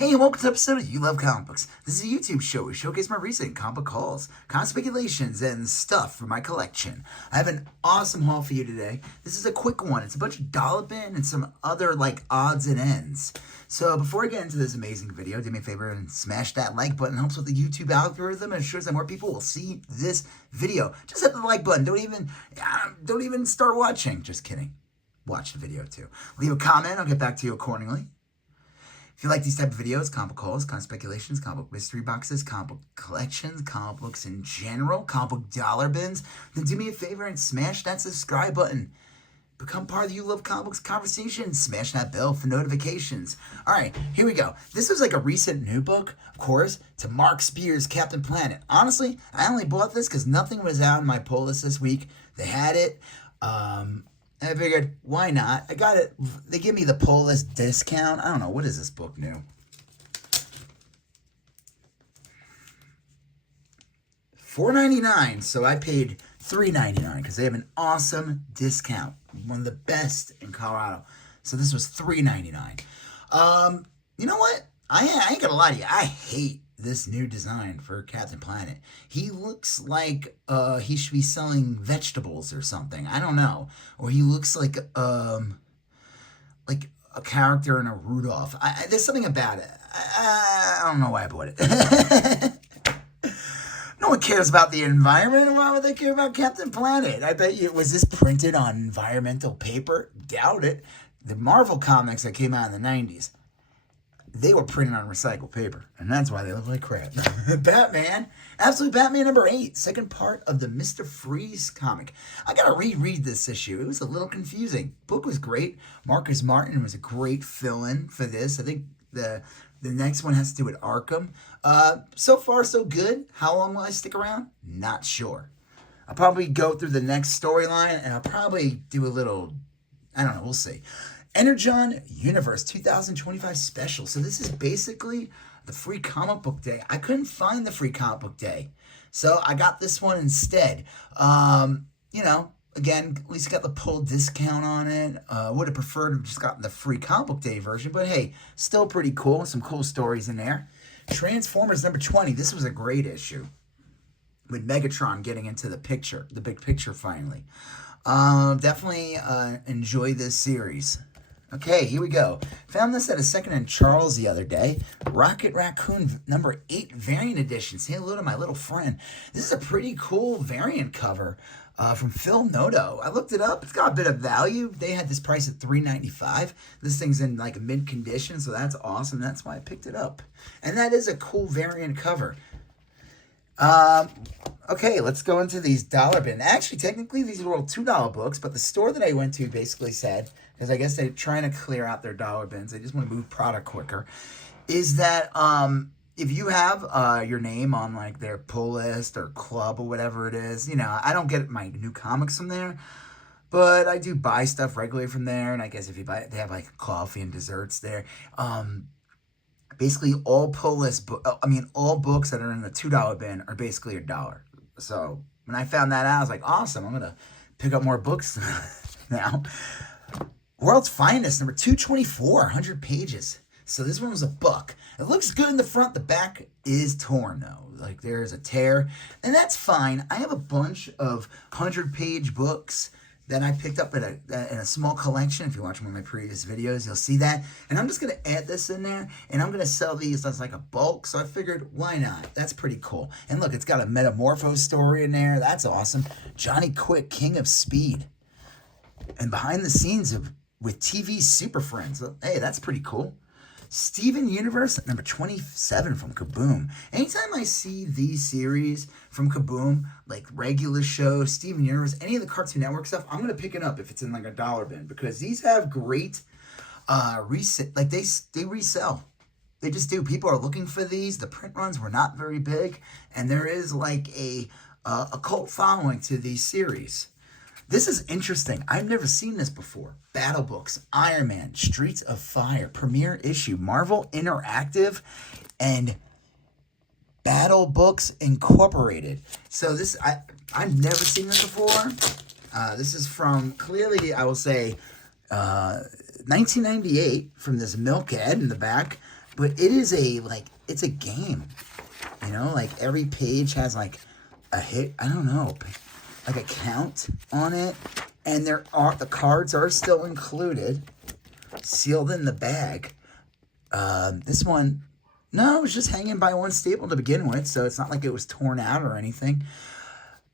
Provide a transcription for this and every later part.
Hey, and welcome to an episode of You Love Comic Books. This is a YouTube show where we showcase my recent comic book hauls, comic speculations, and stuff from my collection. I have an awesome haul for you today. This is a quick one. It's a bunch of dollar bin and some other odds and ends. So before I get into this amazing video, do me a favor and smash that like button. It helps with the YouTube algorithm and ensures that more people will see this video. Just hit the like button. Don't even start watching. Just kidding. Watch the video too. Leave a comment. I'll get back to you accordingly. If you like these type of videos, comic book hauls, comic speculations, comic book mystery boxes, comic book collections, comic books in general, comic book dollar bins, then do me a favor and smash that subscribe button. Become part of the You Love Comic Books conversation. Smash that bell for notifications. All right, here we go. This was a recent new book, of course, to Mark Spear's Captain Planet. Honestly, I only bought this because nothing was out in my pull list this week. They had it. I figured, why not? I got it. They give me the pull list discount. I don't know. What is this book new? $4.99. So I paid $3.99 because they have an awesome discount. One of the best in Colorado. So this was $3.99. You know what? I ain't gonna lie to you. I hate this new design for Captain Planet. He looks like he should be selling vegetables or something. I don't know. Or he looks like a character in a Rudolph. There's something about it. I don't know why I bought it. No one cares about the environment. Why would they care about Captain Planet? I bet you, was this printed on environmental paper? Doubt it. The Marvel comics that came out in the 90s, they were printed on recycled paper, and that's why they look like crap. Batman, Absolute Batman number 8, second part of the Mr. Freeze comic. I gotta reread this issue. It was a little confusing. Book was great. Marcus Martin was a great fill-in for this. I think the next one has to do with Arkham. So far, so good. How long will I stick around? Not sure. I'll probably go through the next storyline, and I'll probably do a little, I don't know, we'll see. Energon Universe 2025 special. So this is basically the free comic book day. I couldn't find the free comic book day, so I got this one instead. Again, at least got the pull discount on it. Would have preferred to have just gotten the free comic book day version, but hey, still pretty cool. Some cool stories in there. Transformers number 20. This was a great issue with Megatron getting into the picture, the big picture finally. Definitely enjoy this series. Okay, here we go. Found this at a second-hand Charles the other day. Rocket Raccoon number 8 variant edition. Say hello to my little friend. This is a pretty cool variant cover from Phil Noto. I looked it up. It's got a bit of value. They had this price at $3.95. This thing's in mint condition, so that's awesome. That's why I picked it up. And that is a cool variant cover. Okay, let's go into these dollar bin. Actually, technically, these are all $2 books, but the store that I went to basically said, because I guess they're trying to clear out their dollar bins, they just want to move product quicker, is that if you have your name on their pull list or club or whatever it is, I don't get my new comics from there, but I do buy stuff regularly from there, and I guess if you buy it, they have coffee and desserts there. Basically, all pull list, all books that are in the $2 bin are basically $1. So when I found that out, I was like, awesome, I'm gonna pick up more books now. World's Finest, number 224, 100 pages. So this one was a book. It looks good in the front. The back is torn, though. There's a tear, and that's fine. I have a bunch of 100-page books that I picked up in a small collection. If you watch one of my previous videos, you'll see that. And I'm just going to add this in there, and I'm going to sell these as a bulk. So I figured, why not? That's pretty cool. And look, it's got a Metamorpho story in there. That's awesome. Johnny Quick, King of Speed. And behind the scenes with TV Super Friends. Hey, that's pretty cool. Steven Universe, number 27 from Kaboom. Anytime I see these series from Kaboom, regular show, Steven Universe, any of the Cartoon Network stuff, I'm going to pick it up if it's in a dollar bin, because these have great resale. They resell. They just do. People are looking for these. The print runs were not very big, and there is a cult following to these series. This is interesting. I've never seen this before. Battle Books, Iron Man, Streets of Fire, premiere issue, Marvel Interactive, and Battle Books Incorporated. So this, I've never seen this before. This is from, clearly, I will say, 1998, from this milk ad in the back. but it is it's a game. You know, like every page has like a hit. I don't know, like a count on it, and the cards are still included, sealed in the bag. This one, no, it was just hanging by one staple to begin with, so it's not like it was torn out or anything.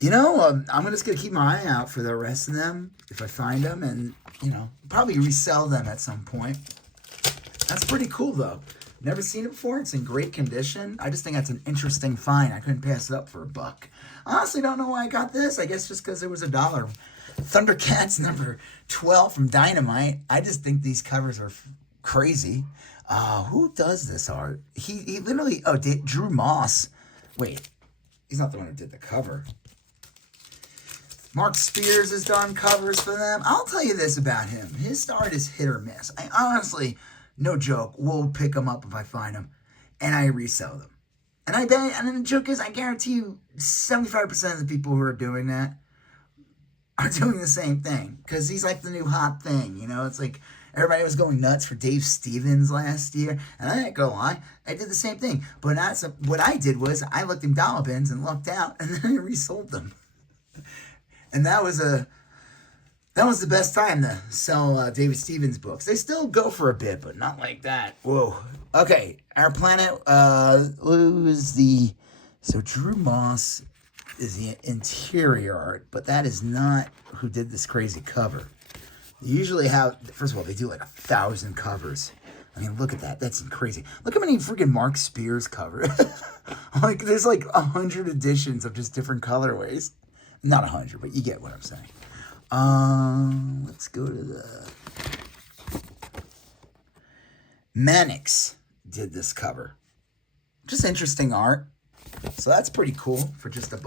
You know, I'm just going to keep my eye out for the rest of them if I find them, and, you know, probably resell them at some point. That's pretty cool, though. Never seen it before. It's in great condition. I just think that's an interesting find. I couldn't pass it up for $1. I honestly don't know why I got this. I guess just because it was $1. Thundercats number 12 from Dynamite. I just think these covers are crazy. Who does this art? He literally, Drew Moss. Wait, he's not the one who did the cover. Mark Spears has done covers for them. I'll tell you this about him. His art is hit or miss. I honestly, no joke, will pick them up if I find them, and I resell them. And the joke is, I guarantee you 75% of the people who are doing that are doing the same thing, because he's like the new hot thing, you know? It's like everybody was going nuts for Dave Stevens last year, and I ain't gonna lie, I did the same thing. But what I did was I looked in dollar bins and lucked out, and then I resold them. And that was the best time to sell David Stevens books. They still go for a bit, but not like that. Whoa. Okay, Our Planet so Drew Moss is the interior art, but that is not who did this crazy cover. They usually have, first of all, they do like 1,000 covers. I mean, look at that. That's crazy. Look how many freaking Mark Spears cover. Like, there's like 100 editions of just different colorways. Not 100, but you get what I'm saying. Let's go to the... Mannix did this cover. Just interesting art. So that's pretty cool for just $1.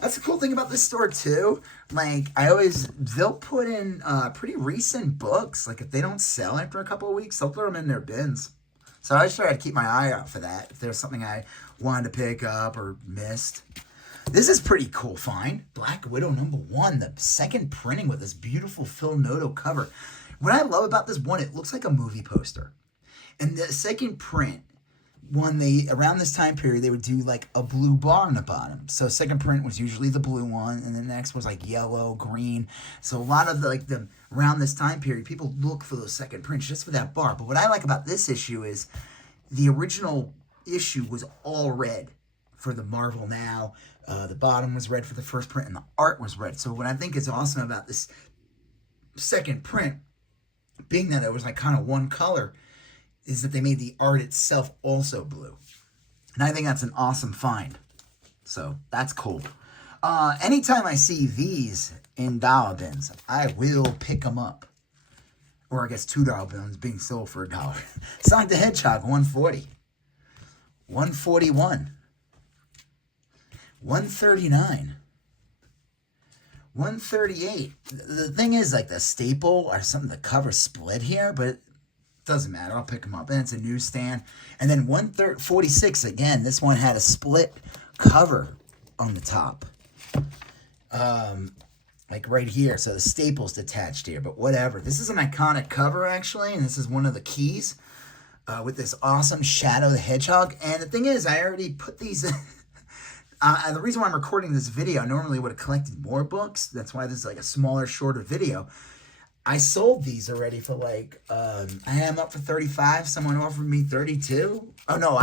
That's the cool thing about this store, too. Like, they'll put in pretty recent books. Like, if they don't sell after a couple of weeks, they'll throw them in their bins. So I just try to keep my eye out for that. If there's something I wanted to pick up or missed. This is pretty cool find. Black Widow #1, the second printing with this beautiful Phil Noto cover. What I love about this one, it looks like a movie poster. And the second print, around this time period, they would do like a blue bar on the bottom. So second print was usually the blue one, and the next was like yellow, green. So a lot of around this time period, people look for those second prints just for that bar. But what I like about this issue is the original issue was all red for the Marvel Now. The bottom was red for the first print, and the art was red. So what I think is awesome about this second print, being that it was like kind of one color, is that they made the art itself also blue. And I think that's an awesome find. So that's cool. Anytime I see these in dollar bins, I will pick them up. Or I guess $2 bins being sold for $1. Sonic the Hedgehog, $140. $141. $139. $138. The thing is, like, the staple or something, the cover split here, but it doesn't matter. I'll pick them up. And it's a newsstand. And then $146, again, this one had a split cover on the top. Like right here. So the staple's detached here, but whatever. This is an iconic cover, actually, and this is one of the keys with this awesome Shadow the Hedgehog. And the thing is, I already put these... the reason why I'm recording this video, I normally would have collected more books. That's why this is like a smaller, shorter video. I sold these already for like, I had them up for $35. Someone offered me $32. Oh no,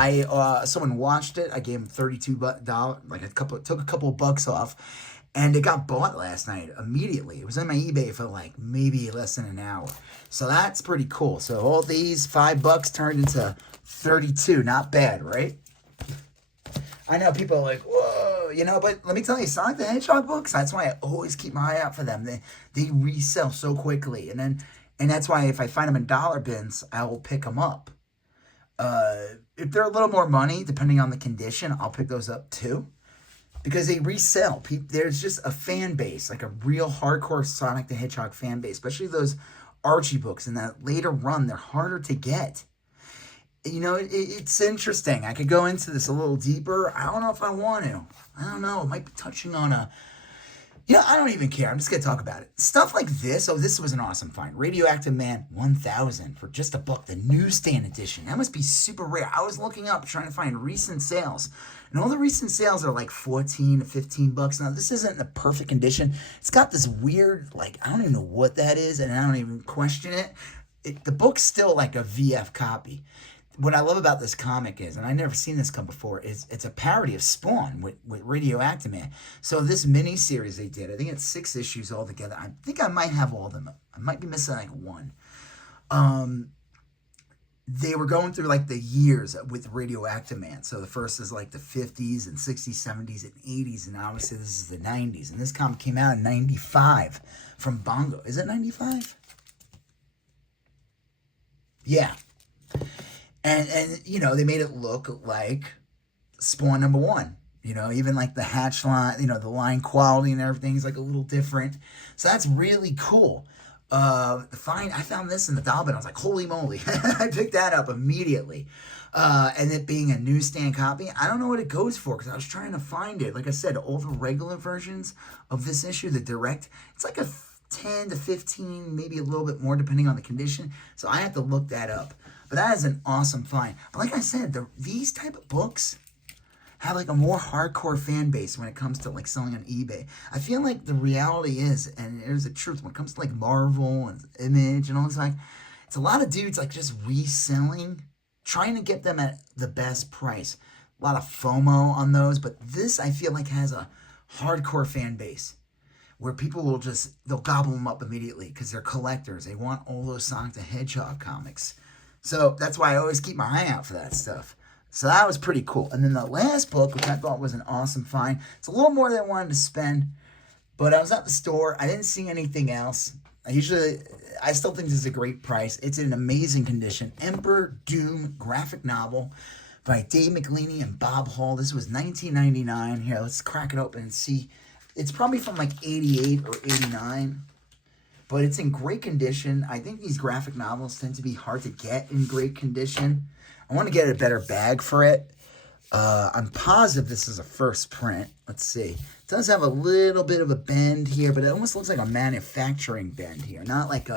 someone watched it. I gave him $32, like took a couple of bucks off. And it got bought last night immediately. It was on my eBay for like maybe less than an hour. So that's pretty cool. So all these $5 turned into 32. Not bad, right? I know people are like, whoa, you know, but let me tell you, Sonic the Hedgehog books, that's why I always keep my eye out for them. They resell so quickly. And that's why if I find them in dollar bins, I will pick them up. If they're a little more money, depending on the condition, I'll pick those up too. Because they resell. There's just a fan base, like a real hardcore Sonic the Hedgehog fan base, especially those Archie books in that later run. They're harder to get. You know, it's interesting. I could go into this a little deeper. I don't know if I want to. I don't know. It might be touching on I don't even care. I'm just going to talk about it. Stuff like this. Oh, this was an awesome find. Radioactive Man 1000 for just a buck, the newsstand edition. That must be super rare. I was looking up trying to find recent sales. And all the recent sales are like 14 to 15 bucks. Now, this isn't in a perfect condition. It's got this weird, like, I don't even know what that is, and I don't even question it. The book's still like a VF copy. What I love about this comic is, and I've never seen this come before, is it's a parody of Spawn with Radioactive Man. So this mini series they did, I think it's 6 issues altogether. I think I might have all of them. I might be missing like one. They were going through like the years with Radioactive Man. So the first is like the 50s and 60s, 70s, and 80s, and obviously this is the 90s. And this comic came out in 95 from Bongo. Is it 95? Yeah. And they made it look like Spawn #1. Even like the hatch line, the line quality and everything is like a little different. So that's really cool. I found this in the dollar bin. I was like, holy moly. I picked that up immediately. And it being a newsstand copy, I don't know what it goes for because I was trying to find it. Like I said, all the regular versions of this issue, the direct, it's like a 10 to 15, maybe a little bit more depending on the condition. So I have to look that up. But that is an awesome find. But like I said, these type of books have like a more hardcore fan base when it comes to like selling on eBay. I feel like the reality is, and there's the truth, when it comes to like Marvel and Image and all this, like, it's a lot of dudes like just reselling, trying to get them at the best price. A lot of FOMO on those, but this I feel like has a hardcore fan base where people will they'll gobble them up immediately because they're collectors. They want all those Sonic the Hedgehog comics. So that's why I always keep my eye out for that stuff. So that was pretty cool. And then the last book, which I thought was an awesome find. It's a little more than I wanted to spend, but I was at the store. I didn't see anything else. I still think this is a great price. It's in amazing condition. Emperor Doom graphic novel by Dave McLeany and Bob Hall. This was $19.99. Here, let's crack it open and see. It's probably from like 88 or 89. But it's in great condition. I think these graphic novels tend to be hard to get in great condition. I want to get a better bag for it. I'm positive this is a first print. Let's see. It does have a little bit of a bend here, but it almost looks like a manufacturing bend here. Not like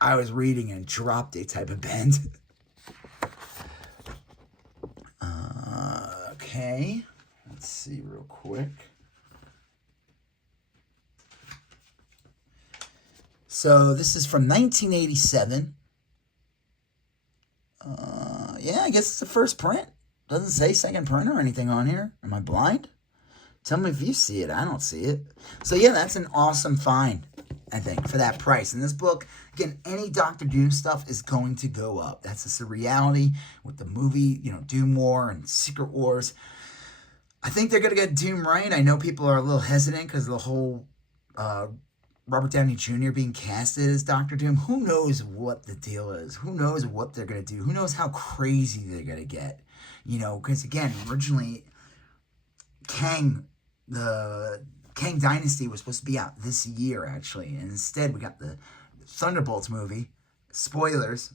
I was reading and dropped a type of bend. Okay. Let's see real quick. So this is from 1987. Yeah, I guess it's the first print. Doesn't say second print or anything on here. Am I blind? Tell me if you see it. I don't see it. So yeah, that's an awesome find, I think, for that price. And this book, again, any Doctor Doom stuff is going to go up. That's just a reality with the movie, Doom War and Secret Wars. I think they're going to get Doom right. I know people are a little hesitant because of the whole Robert Downey Jr. being casted as Doctor Doom. Who knows what the deal is? Who knows what they're going to do? Who knows how crazy they're going to get? Because again, originally, Kang Dynasty was supposed to be out this year, actually. And instead, we got the Thunderbolts movie. Spoilers.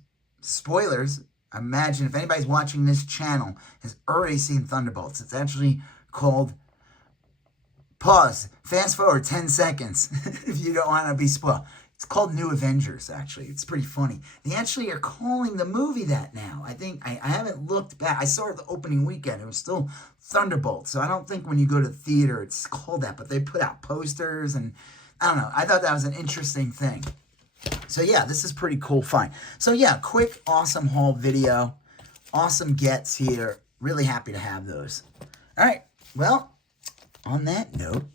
Imagine if anybody's watching this channel has already seen Thunderbolts. It's actually called... Pause. Fast forward 10 seconds if you don't want to be spoiled. It's called New Avengers, actually. It's pretty funny. They actually are calling the movie that now. I think, I haven't looked back. I saw it the opening weekend. It was still Thunderbolts. So I don't think when you go to the theater it's called that. But they put out posters and I don't know. I thought that was an interesting thing. So yeah, this is pretty cool find. So yeah, quick, awesome haul video. Awesome gets here. Really happy to have those. All right. Well, on that note,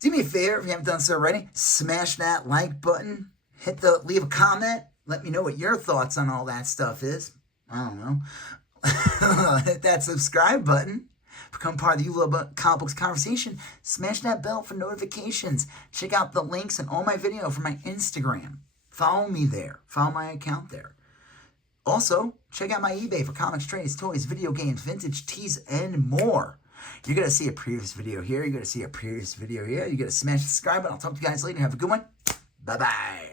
do me a favor if you haven't done so already. Smash that like button. Leave a comment. Let me know what your thoughts on all that stuff is. I don't know. Hit that subscribe button. Become part of the You Love Comic Books conversation. Smash that bell for notifications. Check out the links in all my video for my Instagram. Follow me there. Follow my account there. Also, check out my eBay for comics, trades, toys, video games, vintage tees, and more. You're going to see a previous video here. You're going to see a previous video here. You're going to smash the subscribe button. I'll talk to you guys later. Have a good one. Bye-bye.